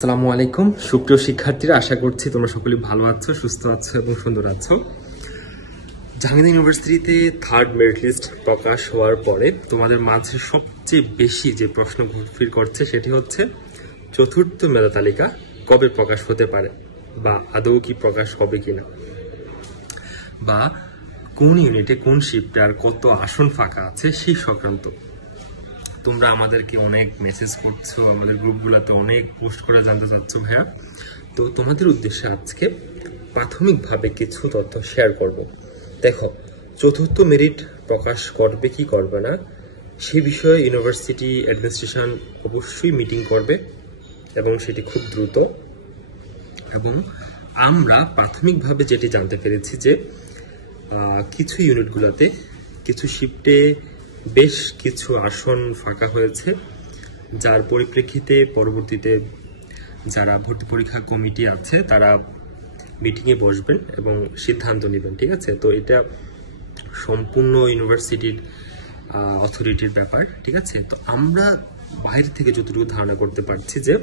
আসসালামু আলাইকুম সুপ্রিয় শিক্ষার্থীরা, আশা করছি তোমরা সকলেই ভালো আছো, সুস্থ আছো এবং সুন্দর আছো। জাহাঙ্গীরনগর ইউনিভার্সিটিতে থার্ড মেরিট লিস্ট প্রকাশ হওয়ার পরে তোমাদের মাঝে সবচেয়ে বেশি যে প্রশ্ন ঘুরফির করছে সেটি হচ্ছে চতুর্থ মেধা তালিকা কবে প্রকাশ হতে পারে, বা আদৌ কি প্রকাশ হবে কিনা, বা কোন ইউনিটে কোন শিফটে আর কত আসন ফাঁকা আছে সেই সংক্রান্ত। তোমরা আমাদেরকে অনেক মেসেজ করছো, আমাদের গ্রুপগুলোতে অনেক পোস্ট করে জানতে চাচ্ছ ভাইয়া। তো তোমাদের উদ্দেশ্যে আজকে প্রাথমিকভাবে কিছু তথ্য শেয়ার করব। দেখো, চতুর্থ মেরিট প্রকাশ করবে কি করবে না সে বিষয়ে ইউনিভার্সিটি অ্যাডমিনিস্ট্রেশন অবশ্যই মিটিং করবে এবং সেটি খুব দ্রুত। এবং আমরা প্রাথমিকভাবে যেটি জানতে পেরেছি যে কিছু ইউনিটগুলোতে কিছু শিফটে বেশ কিছু আসন ফাঁকা হয়েছে, যার পরিপ্রেক্ষিতে পরবর্তীতে যারা ভর্তি পরীক্ষা কমিটি আছে তারা মিটিংয়ে বসবেন এবং সিদ্ধান্ত নেবেন। ঠিক আছে, তো এটা সম্পূর্ণ ইউনিভার্সিটির অথরিটির ব্যাপার। ঠিক আছে, তো আমরা বাইরে থেকে যতটুকু ধারণা করতে পারছি যে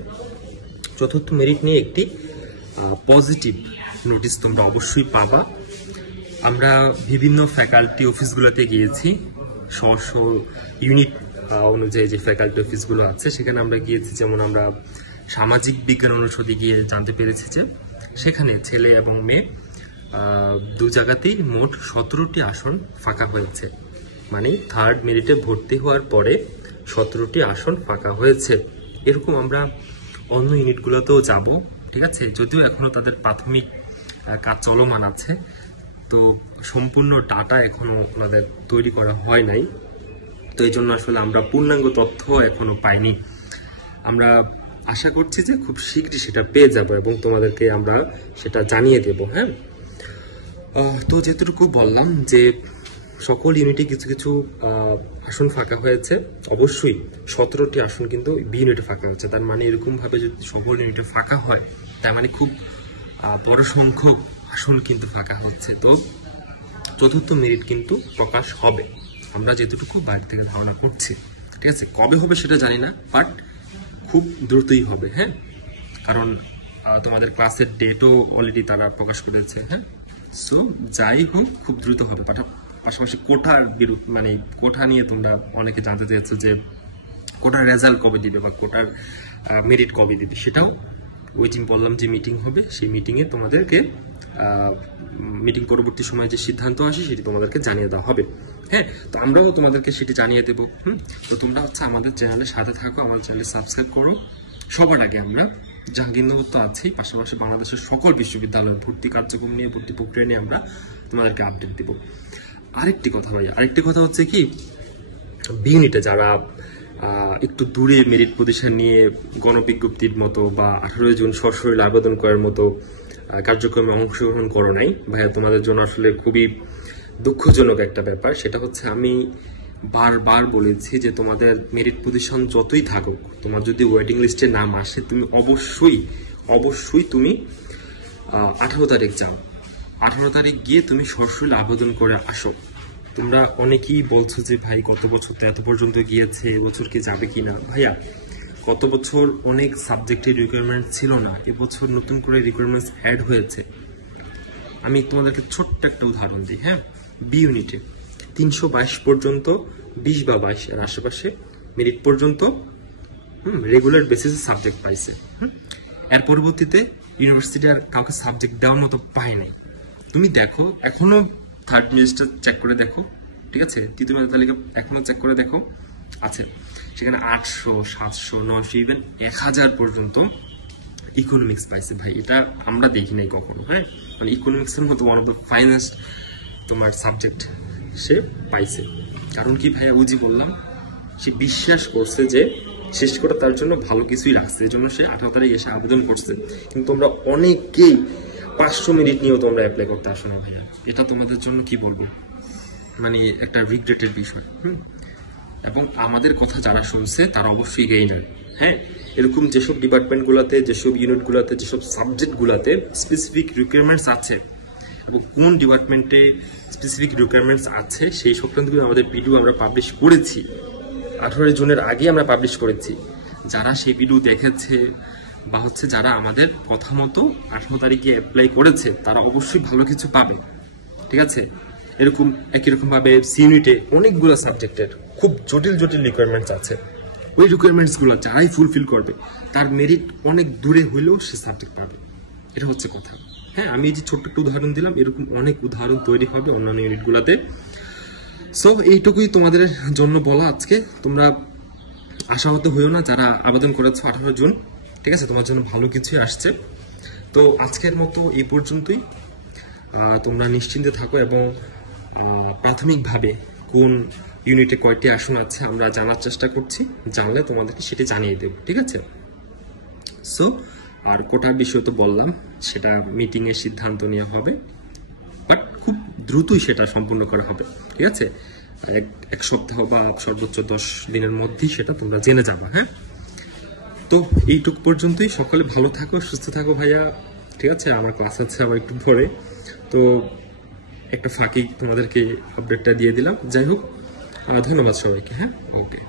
চতুর্থ মেরিট নিয়ে একটি পজিটিভ নোটিশ তোমরা অবশ্যই পাবা। আমরা বিভিন্ন ফ্যাকাল্টি অফিসগুলোতে গিয়েছি, স্ব ইউনিট অনুযায়ী যে ফ্যাকাল্টি অফিসগুলো আছে সেখানে আমরা গিয়েছি। যেমন আমরা সামাজিক বিজ্ঞান অনুষদে গিয়ে জানতে পেরেছি যে সেখানে ছেলে এবং মেয়ে দু জায়গাতেই মোট 17টি আসন ফাঁকা হয়েছে, মানে থার্ড মেরিটে ভর্তি হওয়ার পরে 17টি আসন ফাঁকা হয়েছে। এরকম আমরা অন্য ইউনিটগুলোতেও যাব। ঠিক আছে, যদিও এখনো তাদের প্রাথমিক কাজ চলমান আছে, তো সম্পূর্ণ ডাটা এখনো ওনাদের তৈরি করা হয় নাই, তো এই জন্য আসলে আমরা পূর্ণাঙ্গ তথ্য এখনো পাইনি। আমরা আশা করছি যে খুব শীঘ্রই সেটা পেয়ে যাব এবং তোমাদেরকে আমরা সেটা জানিয়ে দেব। হ্যাঁ, তো যেটুকু বললাম যে সকল ইউনিটে কিছু কিছু আসন ফাঁকা হয়েছে, অবশ্যই 17টি আসন কিন্তু বি ইউনিটে ফাঁকা হচ্ছে। তার মানে এরকম ভাবে যদি সকল ইউনিটে ফাঁকা হয় তার মানে খুব বড় সংখ্যক আসন কিন্তু ফাঁকা হচ্ছে। তো চতুর্থ মেরিট কিন্তু প্রকাশ হবে, আমরা যেটুকু বাইরে থেকে ধারণা করছি। ঠিক আছে, কবে হবে সেটা জানি না, বাট খুব দ্রুতই হবে। হ্যাঁ, কারণ তোমাদের ক্লাসের ডেটও অলরেডি তারা প্রকাশ করেছে। হ্যাঁ, সো যাই হোক খুব দ্রুত হবে। পাশাপাশি কোটার মানে কোটা নিয়ে তোমরা অনেকে জানতে চেয়েছো যে কোটার রেজাল্ট কবে দিবে বা কোটার মেরিট কবে দিবে, সেটাও ওয়েটিং বললাম যে মিটিং হবে, সেই মিটিংয়ে তোমাদেরকে মিটিং পরবর্তী সময় যে সিদ্ধান্ত আসে সেটি তোমাদেরকে জানিয়ে দেওয়া হবে। হ্যাঁ, তো আমরাও তোমাদেরকে সেটি জানিয়ে দেবো। তো তোমরা আমাদের চ্যানেলের সাথে থাকো, আমাদের চ্যানেলে সাবস্ক্রাইব করো। সবার আগে আমরা জাহাঙ্গীরনগর তো আছি, পাশাপাশি বাংলাদেশের সকল বিশ্ববিদ্যালয়ের ভর্তি কার্যক্রম নিয়ে, ভর্তি প্রক্রিয়া নিয়ে আমরা তোমাদেরকে আপডেট দেবো। আরেকটি কথা হচ্ছে কি, বি ইউনিটে যারা একটু দূরে মেরিট পজিশন নিয়ে গণবিজ্ঞপ্তির মতো বা 18 জুন সশরীরে আবেদন করার মতো কার্যক্রমে অংশগ্রহণ করো নাই ভাইয়া, তোমাদের জন্য আসলে খুবই দুঃখজনক একটা ব্যাপার। সেটা হচ্ছে আমি বারবার বলেছি যে তোমাদের মেরিট পজিশন যতই থাকুক, তোমার যদি ওয়েটিং লিস্টে নাম আসে তুমি অবশ্যই তুমি 18 তারিখ যাও, 18 তারিখ গিয়ে তুমি সশরীরে আবেদন করে আসো। তোমরা অনেকেই বলছো যে ভাই গত বছর তো এত পর্যন্ত গিয়েছে, এবছর কি যাবে কিনা। ভাইয়া, গত বছর অনেক সাবজেক্টের রিকোয়ারমেন্ট ছিল না, এবছর নতুন করে রিকোয়ারমেন্টস অ্যাড হয়েছে। আমি তোমাদেরকে ছোট্ট একটা উদাহরণ দিই। হ্যাঁ, বি ইউনিটে 322 পর্যন্ত 20 বা 22 এর আশেপাশে মেরিট পর্যন্ত রেগুলার বেসিসে সাবজেক্ট পাইছে। এর পরবর্তীতে ইউনিভার্সিটি আর কাউকে সাবজেক্ট দেওয়ার মতো পায় নাই। তুমি দেখো, এখনো থার্ড লিস্টটা চেক করে দেখো, ঠিক আছে, তৃতীয় মেধা তালিকা এখনো চেক করে দেখো, আছে সেখানে 800, 700, 900, ইভেন 1000 পর্যন্ত ইকোনমিক্স পাইছে। ভাই, এটা আমরা দেখি নাই কখনো। হ্যাঁ, মানে ইকোনমিক্সের মতো ওয়ান অফ দ্য ফাইনেস্ট তোমার সাবজেক্ট সে পাইছে। কারণ কি ভাইয়া, ওই বললাম, সে বিশ্বাস করছে যে শেষ করে তার জন্য ভালো কিছুই রাখছে, এই জন্য সে 18 তারিখ এসে আবেদন করছে। কিন্তু তোমরা অনেকেই 500 মিনিট নিয়েও তোমরা অ্যাপ্লাই করতে আসো না ভাইয়া, এটা তোমাদের জন্য কি বলবো, মানে একটা রিগ্রেটের বিষয়। এবং আমাদের কথা যারা শুনছে তারা অবশ্যই গেইনার। হ্যাঁ, এরকম যেসব ডিপার্টমেন্টগুলোতে, যেসব ইউনিটগুলোতে, যেসব সাবজেক্টগুলোতে স্পেসিফিক রিকোয়ারমেন্টস আছে এবং কোন ডিপার্টমেন্টে স্পেসিফিক রিকোয়ারমেন্টস আছে সেই সংক্রান্ত আমাদের ভিডিও আমরা পাবলিশ করেছি, 18 জুনের আগে আমরা পাবলিশ করেছি। যারা সেই ভিডিও দেখেছে বা হচ্ছে যারা আমাদের কথা মতো 18 তারিখে অ্যাপ্লাই করেছে তারা অবশ্যই ভালো কিছু পাবে, ঠিক আছে। এরকম একই রকম ভাবে সি ইউনিটে অনেকগুলো সাবজেক্টের খুব জটিল জটিল রিকোয়ারমেন্টস আছে। ওই রিকোয়ারমেন্টসগুলো যারাই ফুলফিল করবে তার মেরিট অনেক দূরে হইলেও সে সাবজেক্ট পাবে, এটা হচ্ছে কথা। হ্যাঁ, আমি এই যে ছোট্ট একটা উদাহরণ দিলাম, এরকম অনেক উদাহরণ তৈরি হবে অন্যান্য ইউনিটগুলোতে। সো এইটুকুই তোমাদের জন্য বলা আজকে। তোমরা আশাহত হইও না যারা আবেদন করেছো 18 জুন, ঠিক আছে, তোমার জন্য ভালো কিছুই আসছে। তো আজকের মতো এই পর্যন্তই। তোমরা নিশ্চিন্তে থাকো এবং প্রাথমিকভাবে কোন ইউনিটে কয়টি আসন আছে আমরা জানার চেষ্টা করছি, জানলে তোমাদেরকে সেটা জানিয়ে দেব, ঠিক আছে। সো আর কোটার বিষয় তো বললাম, সেটা মিটিংয়ে সিদ্ধান্ত নেওয়া হবে, বাট খুব দ্রুতই সেটা সম্পূর্ণ করা হবে, ঠিক আছে। এক সপ্তাহ বা সর্বোচ্চ 10 দিনের মধ্যেই সেটা তোমরা জেনে যাবে। হ্যাঁ, তো এইটুক পর্যন্তই। সকলে ভালো থাকো, সুস্থ থাকো ভাইয়া, ঠিক আছে। আমার ক্লাস আছে আবার একটু পরে, তো একটা ফাঁকি তোমাদেরকে আপডেটটা দিয়ে দিলাম। যাই হোক, ধন্যবাদ সবাইকে। হ্যাঁ, ওকে।